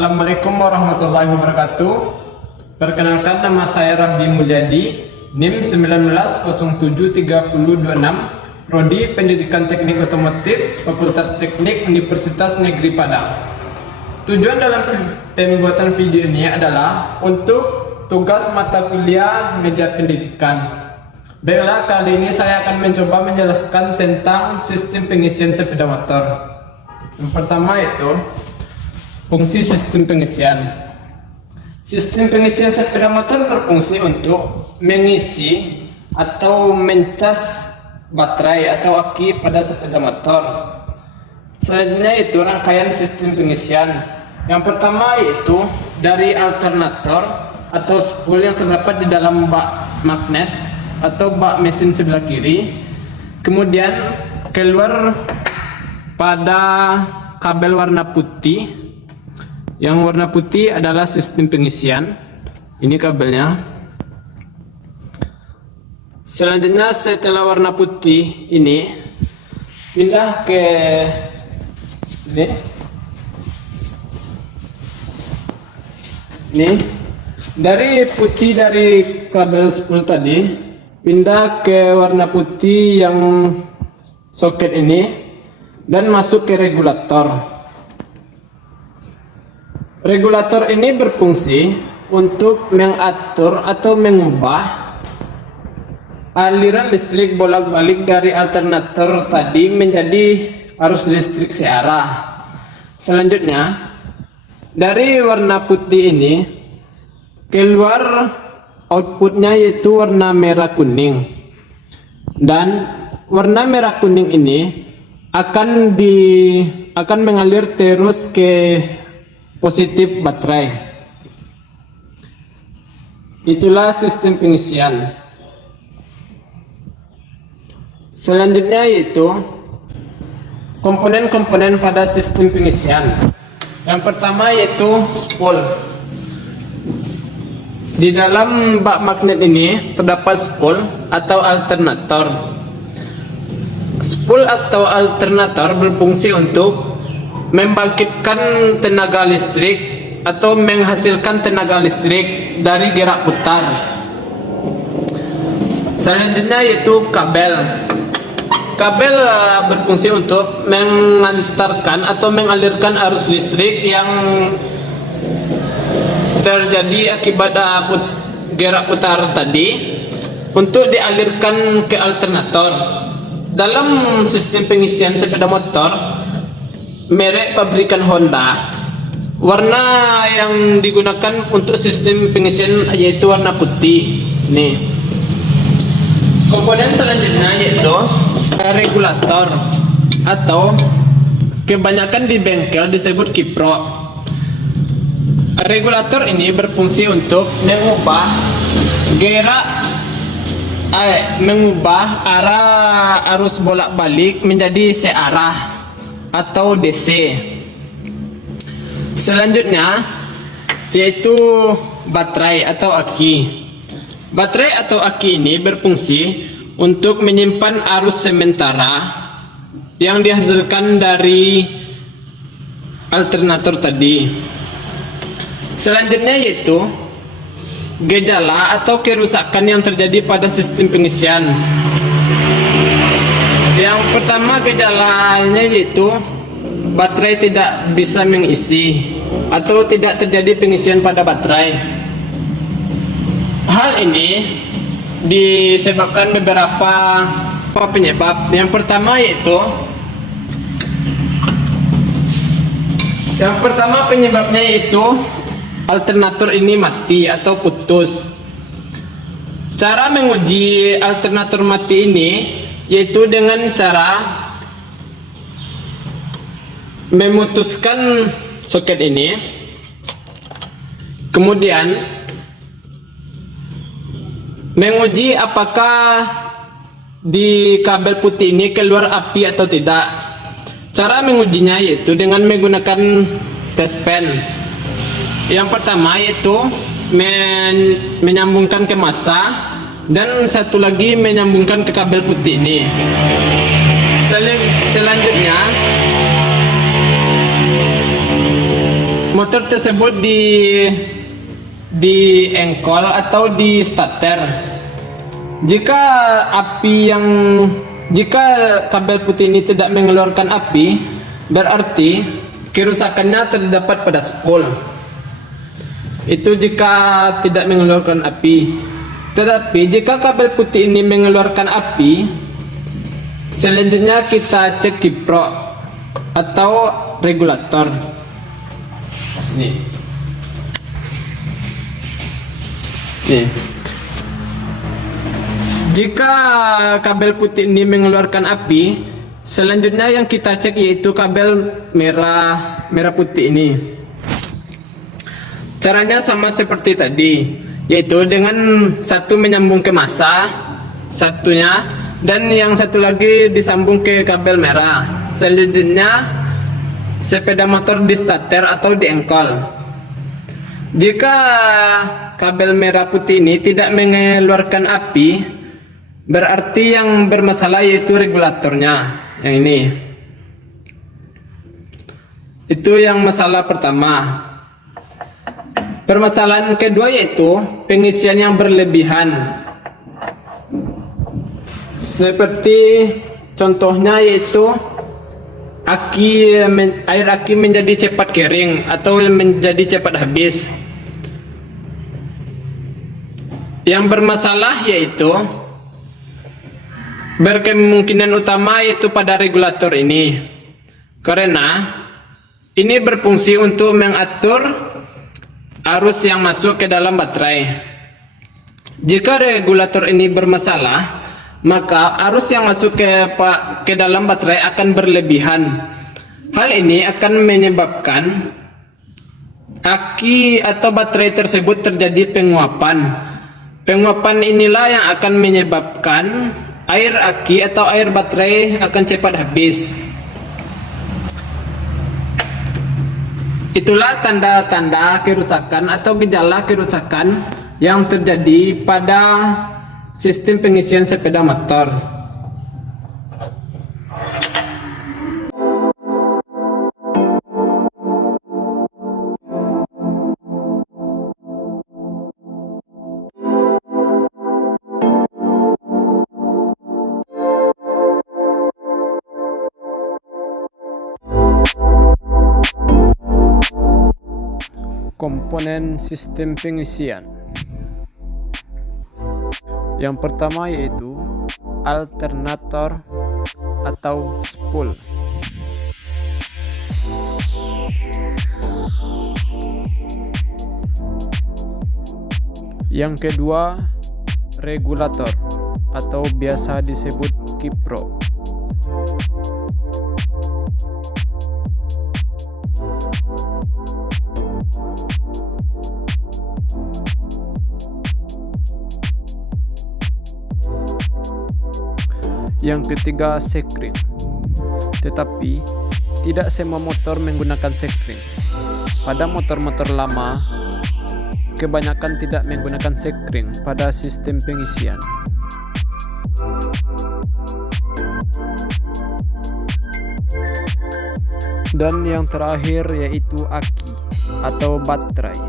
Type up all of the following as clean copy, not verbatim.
Assalamualaikum warahmatullahi wabarakatuh. Perkenalkan, nama saya Rabbi Mulyadi, NIM 19073026, Prodi Pendidikan Teknik Otomotif, Fakultas Teknik Universitas Negeri Padang. Tujuan dalam pembuatan video ini adalah untuk tugas mata kuliah media pendidikan. Baiklah, kali ini saya akan mencoba menjelaskan tentang sistem pengisian sepeda motor. Yang pertama itu fungsi sistem pengisian. Sistem pengisian sepeda motor berfungsi untuk mengisi atau mencas baterai atau aki pada sepeda motor. Selanjutnya itu rangkaian sistem pengisian. Yang pertama yaitu dari alternator atau spool yang terdapat di dalam bak magnet atau bak mesin sebelah kiri, kemudian keluar pada kabel warna putih. Yang warna putih adalah sistem pengisian. Ini kabelnya. Selanjutnya setelah warna putih ini pindah ke ini dari putih dari kabel spool tadi pindah ke warna putih yang soket ini dan masuk ke regulator. Regulator ini berfungsi untuk mengatur atau mengubah aliran listrik bolak-balik dari alternator tadi menjadi arus listrik searah. Selanjutnya, dari warna putih ini keluar outputnya yaitu warna merah kuning, dan warna merah kuning ini akan mengalir terus ke positif baterai. Itulah sistem pengisian. Selanjutnya yaitu komponen-komponen pada sistem pengisian. Yang pertama yaitu spool. Di dalam bak magnet ini terdapat spool atau alternator. Spool atau alternator berfungsi untuk membangkitkan tenaga listrik atau menghasilkan tenaga listrik dari gerak putar. Selanjutnya yaitu kabel. Kabel berfungsi untuk mengantarkan atau mengalirkan arus listrik yang terjadi akibat gerak putar tadi untuk dialirkan ke alternator. Dalam sistem pengisian sepeda motor merek pabrikan Honda, warna yang digunakan untuk sistem pengisian yaitu warna putih. Nih. Komponen selanjutnya yaitu regulator atau kebanyakan di bengkel disebut kiprok. Regulator ini berfungsi untuk mengubah arah arus bolak-balik menjadi searah atau DC. Selanjutnya yaitu baterai atau aki. Baterai atau aki ini berfungsi untuk menyimpan arus sementara yang dihasilkan dari alternator tadi. Selanjutnya yaitu gejala atau kerusakan yang terjadi pada sistem pengisian. Yang pertama gejalanya yaitu baterai tidak bisa mengisi atau tidak terjadi pengisian pada baterai. Hal ini disebabkan beberapa penyebab. Yang pertama penyebabnya yaitu alternator ini mati atau putus. Cara menguji alternator mati ini yaitu dengan cara memutuskan soket ini, kemudian menguji apakah di kabel putih ini keluar api atau tidak. Cara mengujinya yaitu dengan menggunakan test pen. Yang pertama yaitu menyambungkan ke massa, dan satu lagi menyambungkan ke kabel putih ini. Selanjutnya motor tersebut di engkol atau di starter. Jika kabel putih ini tidak mengeluarkan api, berarti kerusakannya terdapat pada spool. Itu jika tidak mengeluarkan api. Tetapi jika kabel putih ini mengeluarkan api, selanjutnya kita cek kiprok atau regulator. Sini. Nih. Jika kabel putih ini mengeluarkan api, selanjutnya yang kita cek yaitu kabel merah putih ini. Caranya sama seperti tadi, yaitu dengan satu menyambung ke massa, satunya, dan yang satu lagi disambung ke kabel merah. Selanjutnya sepeda motor di starter atau di engkol. Jika kabel merah putih ini tidak mengeluarkan api, berarti yang bermasalah yaitu regulatornya. Yang ini. Itu yang masalah pertama. Permasalahan kedua yaitu pengisian yang berlebihan. Seperti contohnya yaitu air aki menjadi cepat kering atau menjadi cepat habis. Yang bermasalah yaitu berkemungkinan utama yaitu pada regulator ini, karena ini berfungsi untuk mengatur arus yang masuk ke dalam baterai. Jika regulator ini bermasalah, maka arus yang masuk ke dalam baterai akan berlebihan. Hal ini akan menyebabkan aki atau baterai tersebut terjadi penguapan. Penguapan inilah yang akan menyebabkan air aki atau air baterai akan cepat habis. Itulah tanda-tanda kerusakan atau gejala kerusakan yang terjadi pada sistem pengisian sepeda motor. Komponen sistem pengisian. Yang pertama yaitu alternator atau spool. Yang kedua, regulator atau biasa disebut kiprok. Yang ketiga, sekring. Tetapi tidak semua motor menggunakan sekring. Pada motor-motor lama, kebanyakan tidak menggunakan sekring pada sistem pengisian. Dan yang terakhir yaitu aki atau baterai.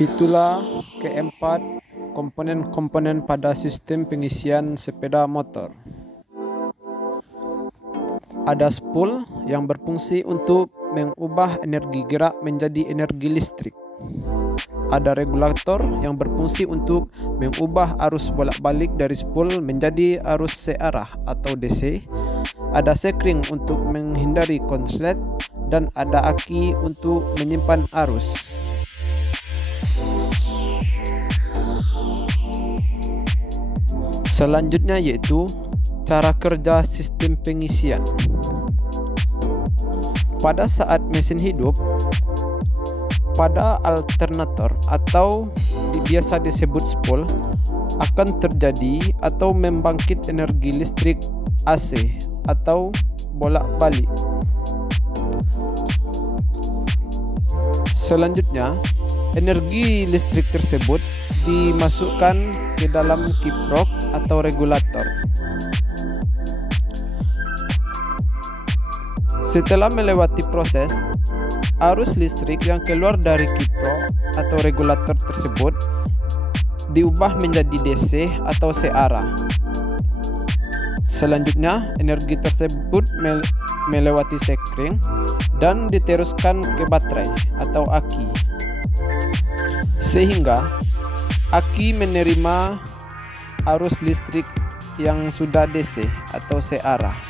Itulah keempat komponen-komponen pada sistem pengisian sepeda motor. Ada spool yang berfungsi untuk mengubah energi gerak menjadi energi listrik. Ada regulator yang berfungsi untuk mengubah arus bolak-balik dari spool menjadi arus searah atau DC. Ada sekring untuk menghindari konslet dan ada aki untuk menyimpan arus. Selanjutnya yaitu cara kerja sistem pengisian. Pada saat mesin hidup, pada alternator atau biasa disebut spool akan terjadi atau membangkit energi listrik AC atau bolak-balik. Selanjutnya, energi listrik tersebut dimasukkan ke dalam kiprok atau regulator. Setelah melewati proses, arus listrik yang keluar dari kiprok atau regulator tersebut diubah menjadi DC atau searah. Selanjutnya, energi tersebut melewati sekring dan diteruskan ke baterai atau aki, sehingga aki menerima arus listrik yang sudah DC atau searah.